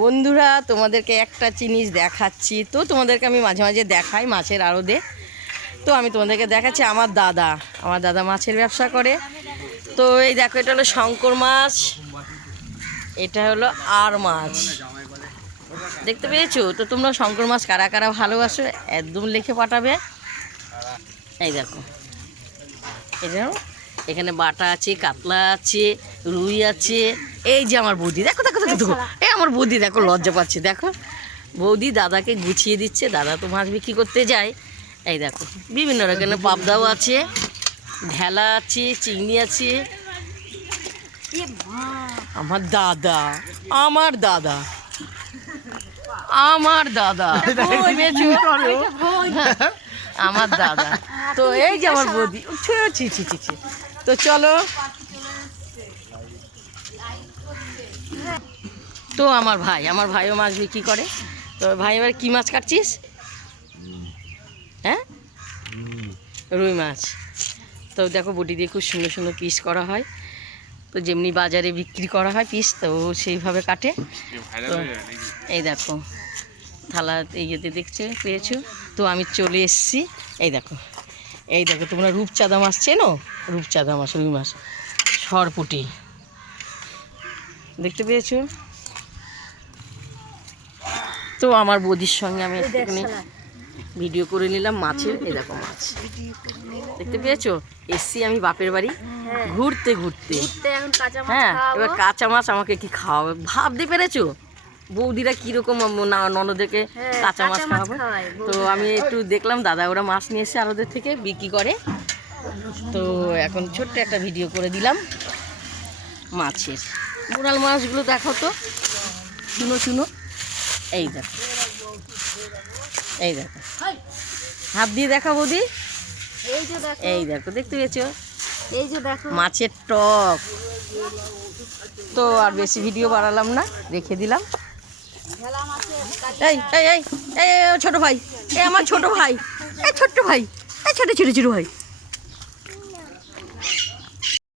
বন্ধুরা তোমাদেরকে একটা জিনিস দেখাচ্ছি, তো তোমাদেরকে আমি মাঝে মাঝে দেখাই মাছের আড়তে। তো আমি তোমাদেরকে দেখাচ্ছি আমার দাদা মাছের ব্যবসা করে। তো এই দেখো, এটা হলো শঙ্কর মাছ, এটা হলো আর মাছ, দেখতে পেয়েছো? তো তোমরা শঙ্কর মাছ কারা কারা ভালোবাসো একদম লিখে পাঠাবে। এই দেখো, এটা এখানে বাটা আছে, কাতলা আছে, রুই আছে। এই যে আমার বৌদি, দেখো দেখো দেখো দেখো, এই আমার বৌদি দেখো, লজ্জা পাচ্ছে, দেখো বৌদি দাদাকে গুছিয়ে দিচ্ছে। দাদা তো মাছ বিক্রি করতে যায়। এই দেখো বিভিন্ন রকমের পাবদাও আছে, ঢেলা আছে, চিংড়ি আছে। আমার দাদা আমার দাদা আমার দাদা আমার দাদা। তো এই যে আমার বৌদি, ছি ছি ছি ছি। তো চলো, তো আমার ভাইও মাছ বিক্রি করে। তো ভাই এবার কী মাছ কাটছিস? হ্যাঁ, রুই মাছ। তো দেখো বটি দিয়ে খুব সুন্দর সুন্দর পিস করা হয়, তো যেমনি বাজারে বিক্রি করা হয় পিস, তো সেইভাবে কাটে। তো এই দেখো থালা ইয়েতে পেয়েছো। তো আমি চলে এসেছি। এই দেখো তোমরা রূপচাঁদা মাছ চেনো? রূপচাঁদা মাছ, রুই মাছ, সরপুটি, দেখতে পেয়েছো? তো আমার বৌদির সঙ্গে আমি একটুখানি ভিডিও করে নিলাম মাছের। এই দেখো মাছ, দেখতে পেয়েছো? এসছি আমি বাপের বাড়ি ঘুরতে ঘুরতে। হ্যাঁ, এবার কাঁচা মাছ আমাকে কি খাওয়াবে ভাবতে পেরেছো? বৌদিরা কীরকম ননদেরকে কাঁচা মাছ খাওয়াবে। তো আমি একটু দেখলাম দাদা ওরা মাছ নিয়ে এসে আড়তের থেকে বিক্রি করে। তো এখন ছোট্ট একটা ভিডিও করে দিলাম মাছের। বোরাল মাছগুলো দেখো তো, শুনো শুনো। এই দেখো হাত দিয়ে দেখা বৌদি, এই দেখো, দেখতে পেয়েছো? এই যে দেখো মাছের টক। তো আর বেশি ভিডিও বাড়ালাম না, রেখে দিলাম। এই এই এই এই ছোট ভাই, এই আমার ছোট ভাই, এই ছোট্ট ভাই, এই ছোট ছোট ছোট ভাই,